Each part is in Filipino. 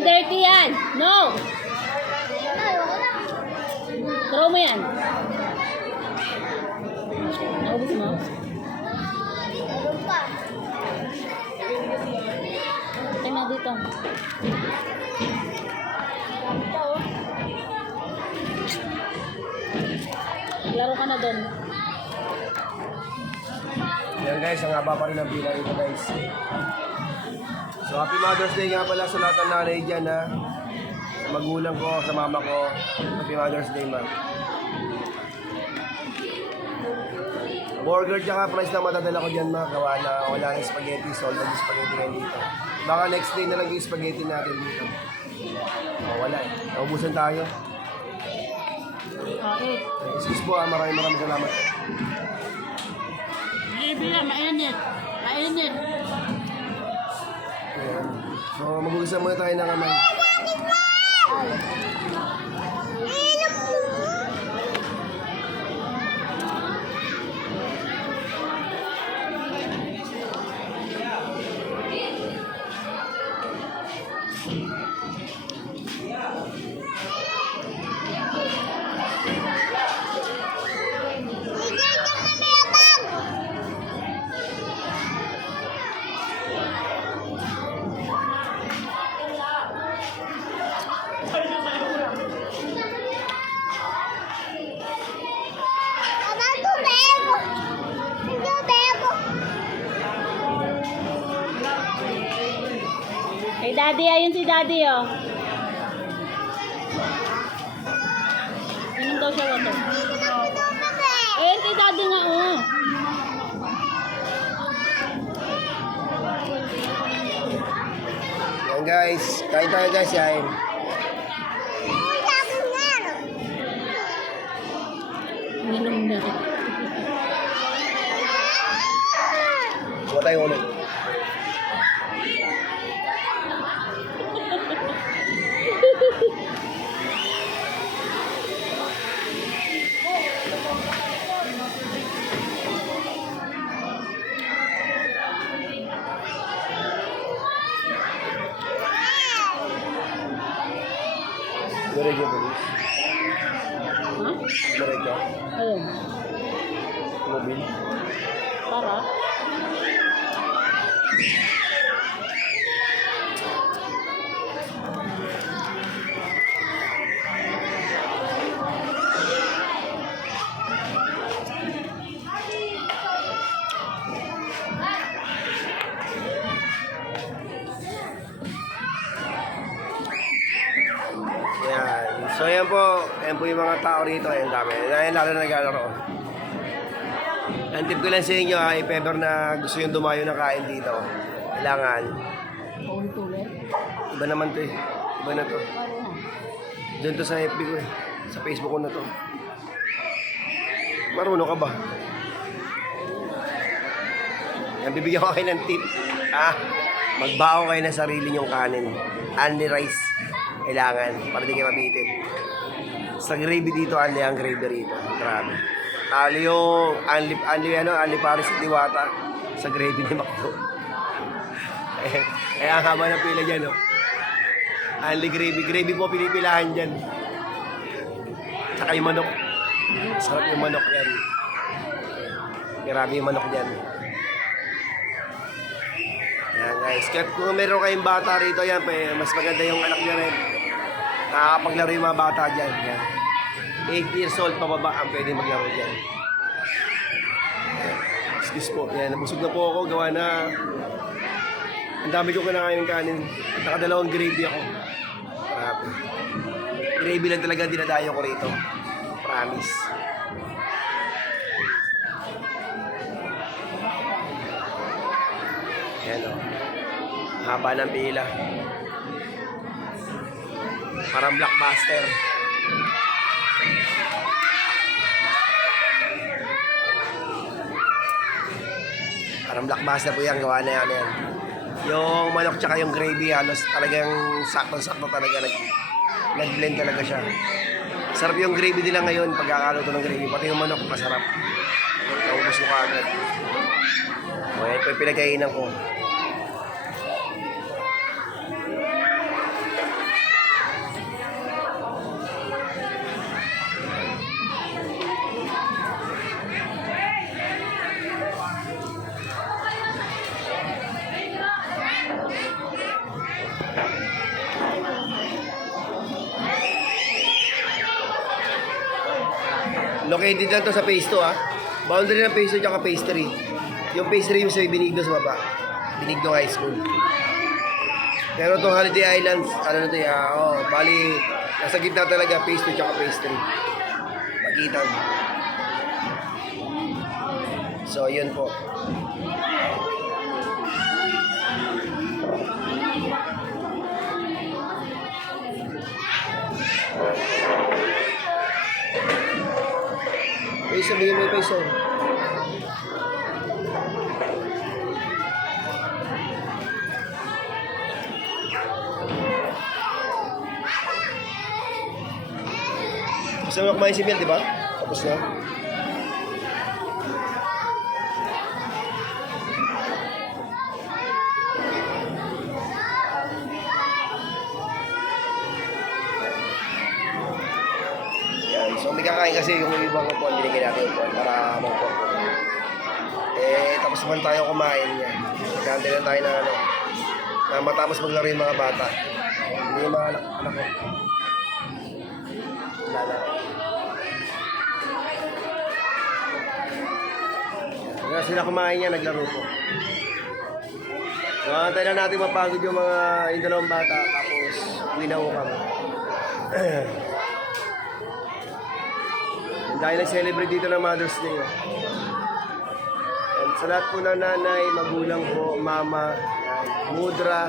Dirty yan. No. Throw mo yan. Naubos mo? Ito na dito. Laro ka na doon. Yan guys, ang haba pa rin ang pila ito guys. So happy Mother's Day nga pala sa lahat ng nanay dyan ha. Sa magulang ko, sa mama ko. Happy Mother's Day ma. Burger tsaka fries na matadala ko dyan ma. Gawa na wala ng spaghetti, sold out yung spaghetti ngayon dito. Baka next day na lang yung spaghetti natin dito. Oh, wala eh. Naubusan tayo. Okay. Excuse po maraming salamat. Bibila, mainit. Mainit. Ayan. So mag-uusap muna tayo ng kamay. Hey Daddy, ayun si Daddy oh. Inom daw siya water. Eh, si Daddy nga oh. Yan guys, kain tayo guys, kain. Inom na. Buka tayo ulit. Diretso po. Ha? Diretso. Ayun. Mobil. Para? Yan. So yan po yung mga tao rito, ayan dami. Ayan lalo na naglalaro. Ang tip ko lang sa inyo ha, if ever na gusto yung dumayo na kain dito, kailangan. Paulit-ulit. Iba naman to eh. Iba na to. Doon to sa FB ko eh. Sa Facebook ko na to. Marunong ka ba? Yan, bibigyan ko kayo ng tip. Magbaon kayo ng sarili nyong kanin. Only rice. Kailangan. Para di kayo mabitin. Sa gravy dito, only ang gravy rito. Grabe. Only Paris at Diwata. Sa gravy ni Macdo. Kaya ang haba ng pila dyan, oh. Only gravy. Gravy po pinipilahan dyan. Saka yung manok. Sarap yung manok yan. Grabe yung manok dyan. Yan guys. Kung meron kayong bata rito, yan, mas maganda yung anak nyo rin. Nakakapaglaro yung mga bata dyan. Yan. 8 years old pababa ang pwede maglaro dyan. Excuse po. Yan, nabusog na po ako. Gawa na ang dami ko kinakain ng kanin. Nakadalawang gravy ako. Grabe. Gravy lang talaga dinadayo ko rito. Promise. Yan o. Haba ng pila. Parang blockbuster. Parang blockbuster po yan. Gawa na yan. Yung manok tsaka yung gravy halos talagang sakto-sakto talaga. Nag-blend talaga siya. Sarap yung gravy nila ngayon pagkakaluto ng gravy. Pati yung manok masarap. Naubos mo kaagad. O yan po yung pinagkainan ko. Located lang to sa phase 2 ah. Boundary ng phase 2 tsaka phase 3. Yung phase 3 yung sa Benigno sa baba. Benigno High School. Pero itong Holiday Islands, ano na ito bali, nasa gitna talaga, phase 2 tsaka phase 3. Pagitan. So, yun po. Peso, bigyan mo yung peso. Gusto mo kumain si Mel, di ba? Tapos na. Yan. So, may kakain kasi yung ibang upuan, binigyan natin upuan para mag-upuan. Tapos naman tayo kumain yan. Magkante lang tayo na na matapos maglaro yung mga bata. Hindi yung mga anak ko. Kaya sila kumain niya, naglaro po. So, antay na natin mapagod yung yung dalawang bata, tapos uwi na kami. Dahil nag-celebrate dito ng Mother's Day. And sa lahat po ng nanay, magulang po, mama, yan, mudra,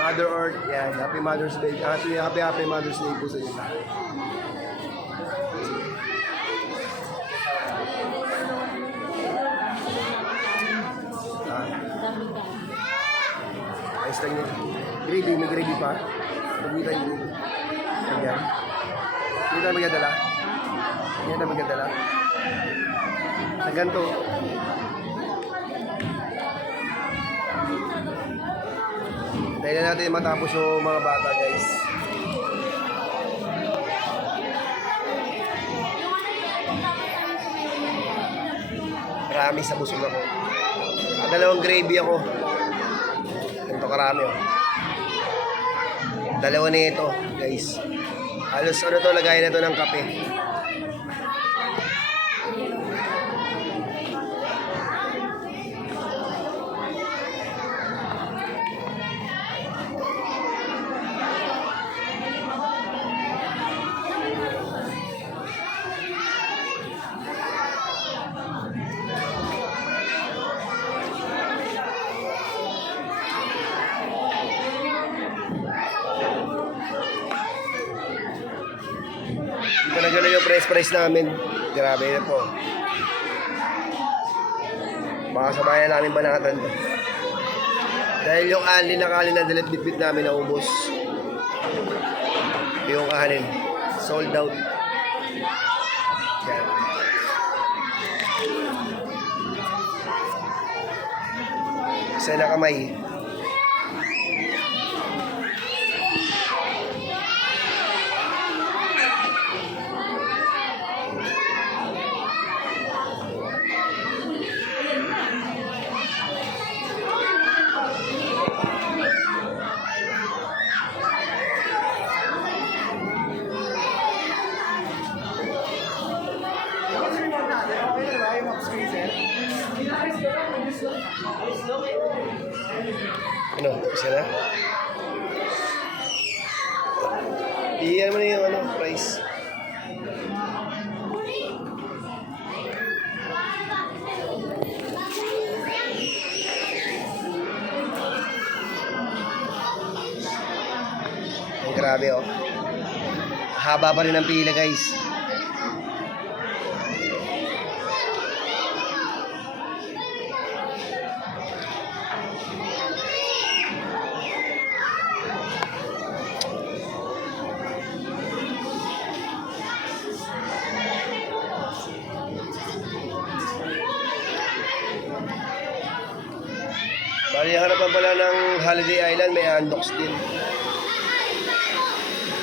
Mother Earth, yan, Happy Mother's Day. Happy Mother's Day po sa inyo. Ayos lang yun. Gravy, may gravy pa. Pagkita yung gravy. Ayan. Hindi tayo magdadala. Hindi tayo magdadala. Sa ganito. Dahil na natin matapos yung mga bata, guys. Marami sa busog ako. Dalawang gravy ako. Ito karami oh. Dalawa na ito, guys. Halos ano to, lagay na to ng kape. Talaga na yung price namin. Grabe na po. Baka sabayan namin banatan to. Dahil yung alin na kanin na dalit bitbit namin naubos. Yung kanin. Sold out. Yan. Isa na kamay. Ano? Isa na? Iyan mo na yung price. Ang grabe oh. Haba pa rin ang pila, guys. Bali, harapan pala ng Holiday Island, may Andox din.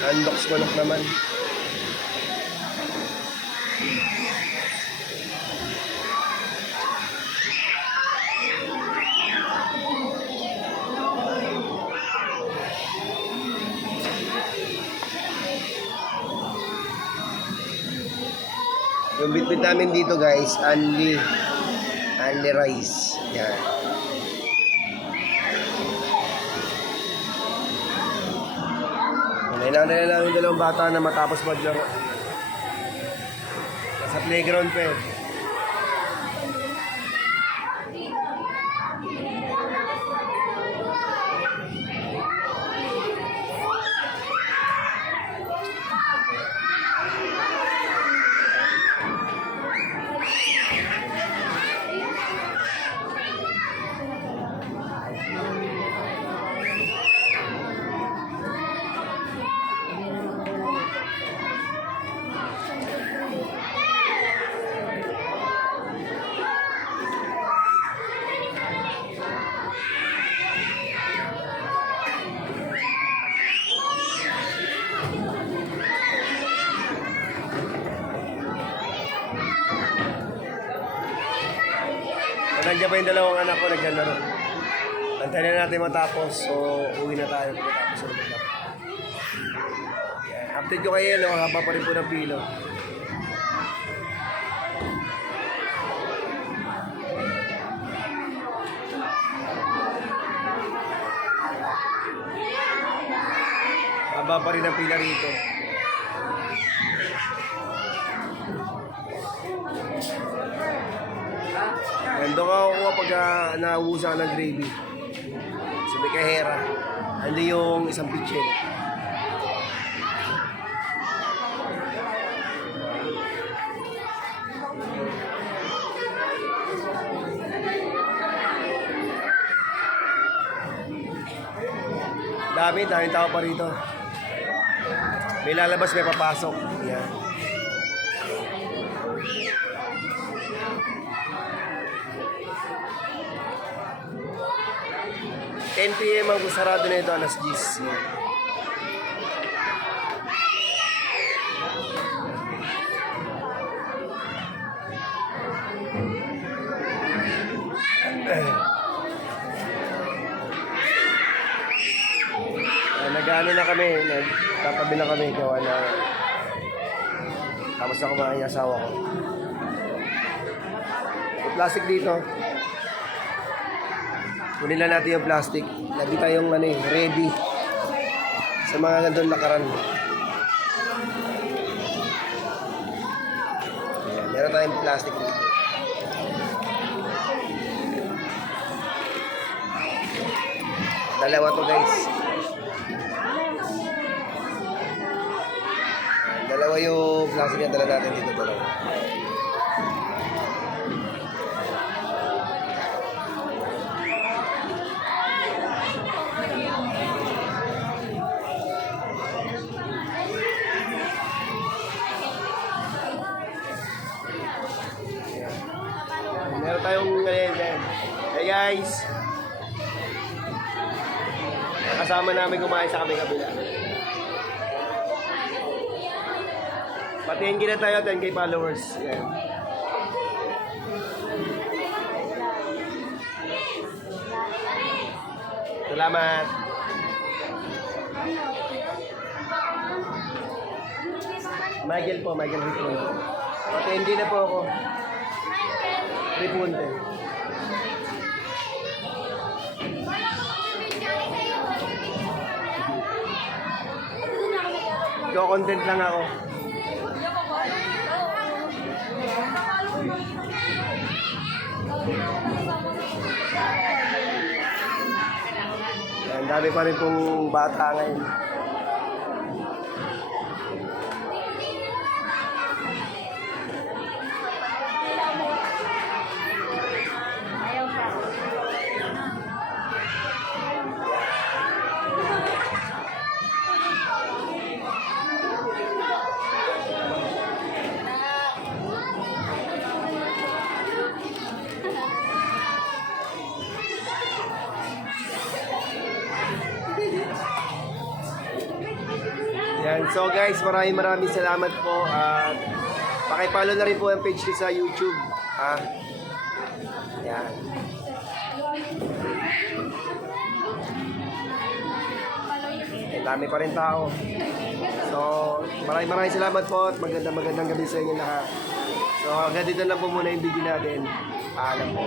Andox manok naman. Yung bitbit namin dito guys, only rice. Yan. Kailangan na lang yung dalawang bata na matapos maglaro. Nasa playground pa eh. Nandiyan pa yung dalawang anak ko naglalaro. Antayin na natin matapos. So, uwi na tayo. Matapos ulit na. Update ko kayo, no? Haba pa rin po ng pilo. Haba pa rin ang pila rito. Doon ka kukuha pag nauusa ng gravy. Sabi kay Hera. Ando yung isang pitchin. Daming tao pa rito. May lalabas, may papasok. Yan. PM ang sarado na ito, alas 10. Nag-ano na kami, nagtatabi na kami, gawa na tapos na kumain yung asawa ko. May plastic dito. Kunin lang natin yung plastic. Lagi tayong ready sa mga gandong lakaran. Ayan, meron tayong plastic dito. Dalawa to guys. Dalawa yung plastic na dala natin dito. Dalawa. Meron tayong hey guys, kasama namin kumain sa kabila. Patingin na tayo, 10K followers. Yan. Salamat. Michael po, Michael Ripunte. Patingin na po ako. Ripunte. Content lang ako. Ang dami pa rin pong bata ngayon. Yan. So guys, maraming salamat po at paki-follow na rin po ang page ko sa YouTube. Yan. Dami pa rin tao. So, maraming salamat po at magandang gabi sa inyo lahat. So hanggang dito lang po muna yung video natin. Paalam po.